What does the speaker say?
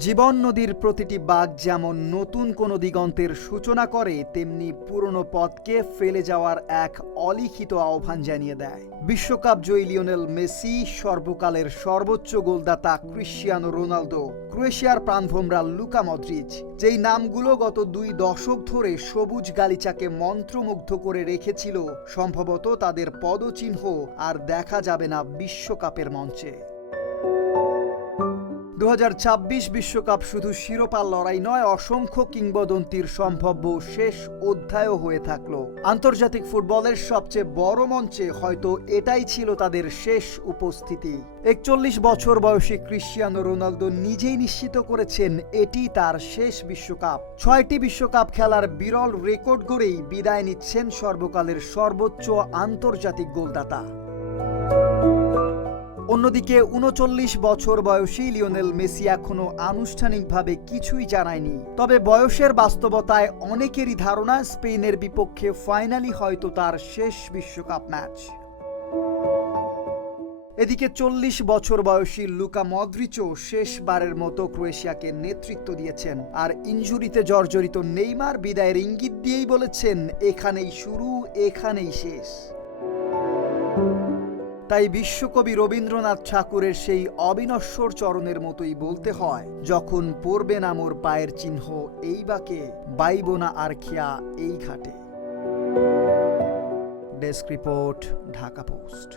জীবন নদীর প্রতিটি বাঁক যেমন নতুন কোনো দিগন্তের সূচনা করে, তেমনি পুরনো পথকে ফেলে যাওয়ার এক অলিখিত আহ্বান জানিয়ে দেয়। বিশ্বকাপ জয়ী লিওনেল মেসি, সর্বকালের সর্বোচ্চ গোলদাতা ক্রিশ্চিয়ানো রোনালদো, ক্রোয়েশিয়ার প্রাণভোমরা লুকা মদ্রিচ, যেই নামগুলো গত 2 দশক ধরে সবুজ গালিচাকে মন্ত্রমুগ্ধ করে রেখেছিল, সম্ভবত তাদের পদচিহ্ন আর দেখা যাবে না বিশ্বকাপের মঞ্চে। 2026 বিশ্বকাপ শুধু শিরোপার লড়াই নয়, অসংখ্য কিংবদন্তির সম্ভাব্য শেষ অধ্যায়ও হয়ে থাকলো। আন্তর্জাতিক ফুটবলের সবচেয়ে বড় মঞ্চে হয়তো এটাই ছিল তাদের শেষ উপস্থিতি। 41 বছর বয়সী ক্রিশ্চিয়ানো রোনালদো নিজেই নিশ্চিত করেছেন এটি তার শেষ বিশ্বকাপ। 6টি বিশ্বকাপ খেলার বিরল রেকর্ড গড়েই বিদায় নিচ্ছেন সর্বকালের সর্বোচ্চ আন্তর্জাতিক গোলদাতা। অন্যদিকে 39 বছর বয়সী লিওনেল মেসি এখনো আনুষ্ঠানিকভাবে কিছুই জানায়নি। তবে বয়সের বাস্তবতায় অনেকেরই ধারণা স্পেনের বিপক্ষে ফাইনালি হয়তো তার শেষ বিশ্বকাপ ম্যাচ। এদিকে 40 বছর বয়সী লুকা মদ্রিচও শেষবারের মতো ক্রোয়েশিয়াকে নেতৃত্ব দিয়েছেন। আর ইনজুরিতে জর্জরিত নেইমার বিদায়ের ইঙ্গিত দিয়েই বলেছেন, এখানেই শুরু, এখানেই শেষ। তাই বিশ্বকবি রবীন্দ্রনাথ ঠাকুরের সেই অবিনশ্বর চরণের মতোই বলতে হয়, যখন পড়বে না মোর পায়ের চিহ্ন এই বাকে, বাইব না আর খেয়া এই ঘাটে। Desk report, Dhaka post.